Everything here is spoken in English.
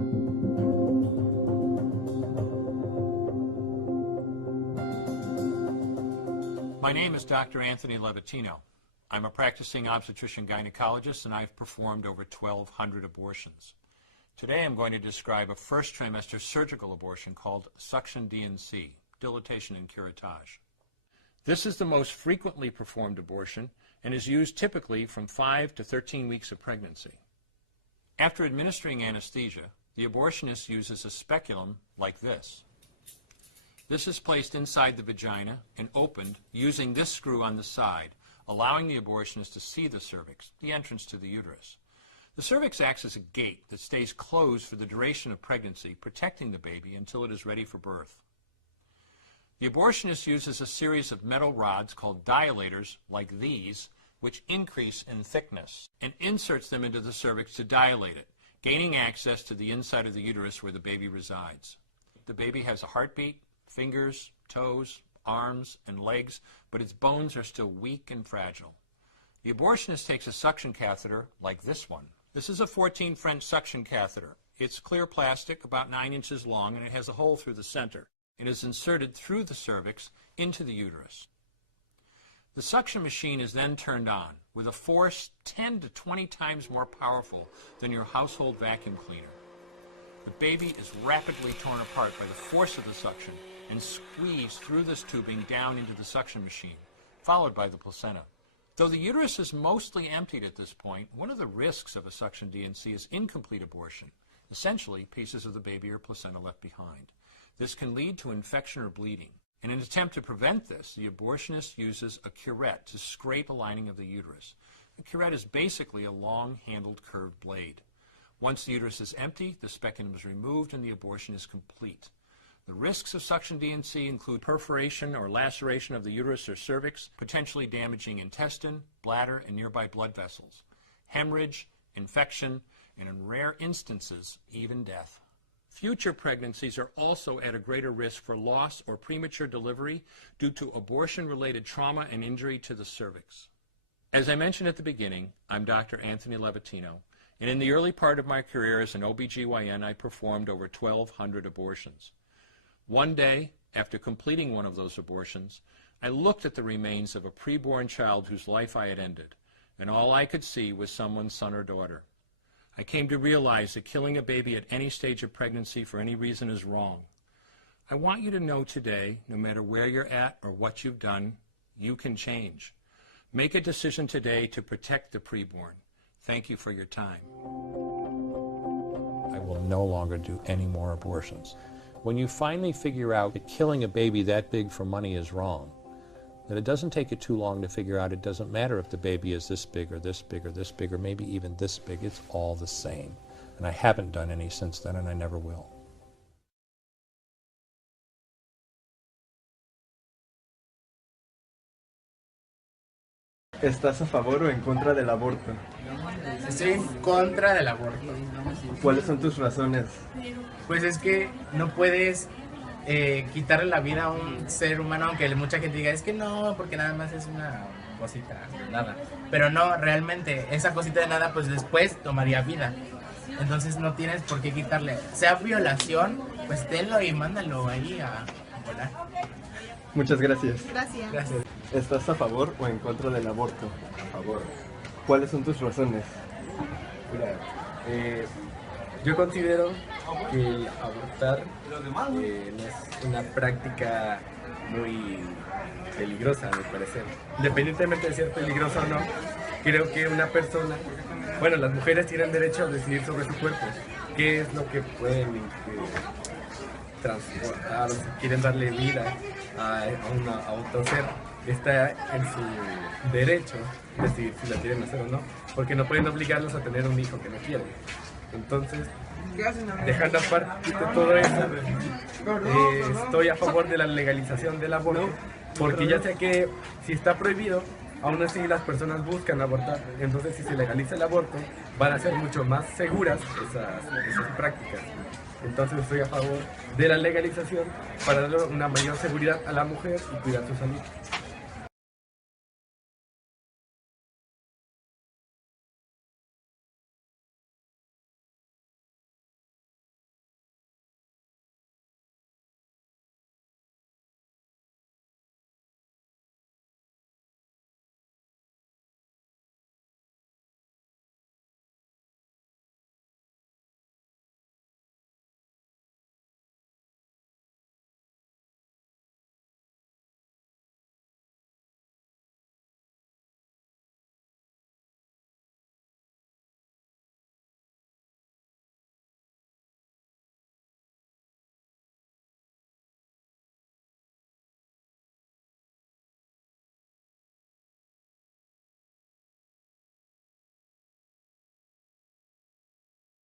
My name is Dr. Anthony Levatino. I'm a practicing obstetrician-gynecologist, and I've performed over 1,200 abortions. Today I'm going to describe a first trimester surgical abortion called suction D&C, dilatation and curettage. This is the most frequently performed abortion and is used typically from 5 to 13 weeks of pregnancy. After administering anesthesia, the abortionist uses a speculum like this. This is placed inside the vagina and opened using this screw on the side, allowing the abortionist to see the cervix, the entrance to the uterus. The cervix acts as a gate that stays closed for the duration of pregnancy, protecting the baby until it is ready for birth. The abortionist uses a series of metal rods called dilators, like these, which increase in thickness, and inserts them into the cervix to dilate it, gaining access to the inside of the uterus where the baby resides. The baby has a heartbeat, fingers, toes, arms, and legs, but its bones are still weak and fragile. The abortionist takes a suction catheter like this one. This is a 14 French suction catheter. It's clear plastic, about 9 inches long, and it has a hole through the center. It is inserted through the cervix into the uterus. The suction machine is then turned on with a force 10 to 20 times more powerful than your household vacuum cleaner. The baby is rapidly torn apart by the force of the suction and squeezed through this tubing down into the suction machine, followed by the placenta. Though the uterus is mostly emptied at this point, one of the risks of a suction D&C is incomplete abortion, essentially pieces of the baby or placenta left behind. This can lead to infection or bleeding. In an attempt to prevent this, the abortionist uses a curette to scrape a lining of the uterus. A curette is basically a long-handled curved blade. Once the uterus is empty, the speculum is removed and the abortion is complete. The risks of suction D&C include perforation or laceration of the uterus or cervix, potentially damaging intestine, bladder, and nearby blood vessels, hemorrhage, infection, and in rare instances, even death. Future pregnancies are also at a greater risk for loss or premature delivery due to abortion-related trauma and injury to the cervix. As I mentioned at the beginning, I'm Dr. Anthony Levatino, and in the early part of my career as an OBGYN, I performed over 1,200 abortions. One day, after completing one of those abortions, I looked at the remains of a preborn child whose life I had ended, and all I could see was someone's son or daughter. I came to realize that killing a baby at any stage of pregnancy for any reason is wrong. I want you to know today, no matter where you're at or what you've done, you can change. Make a decision today to protect the preborn. Thank you for your time. I will no longer do any more abortions. When you finally figure out that killing a baby that big for money is wrong, that it doesn't take you too long to figure out it doesn't matter if the baby is this big or this big or this big or maybe even this big, it's all the same. And I haven't done any since then, and I never will. ¿Estás a favor o en contra del aborto? Estoy en contra del aborto. ¿Cuáles son tus razones? Pues es que no puedes quitarle la vida a un ser humano, aunque mucha gente diga, es que no, porque nada más es una cosita, nada. Pero no, realmente, esa cosita de nada, pues después tomaría vida. Entonces no tienes por qué quitarle. Sea violación, pues tenlo y mándalo ahí a volar. Muchas gracias. Gracias. ¿Estás a favor o en contra del aborto? A favor. ¿Cuáles son tus razones? Mira, yo considero que el abortar no es una práctica muy peligrosa, a mi parecer. Independientemente de ser peligrosa o no, creo que una persona, bueno, las mujeres tienen derecho a decidir sobre su cuerpo, qué es lo que pueden transportar, o si quieren darle vida a otro ser. Está en su derecho decidir si la quieren hacer o no, porque no pueden obligarlos a tener un hijo que no quieren. Entonces, dejando aparte todo eso, estoy a favor de la legalización del aborto, porque ya sé que si está prohibido, aún así las personas buscan abortar. Entonces, si se legaliza el aborto, van a ser mucho más seguras esas prácticas. Entonces, estoy a favor de la legalización para darle una mayor seguridad a la mujer y cuidar su salud.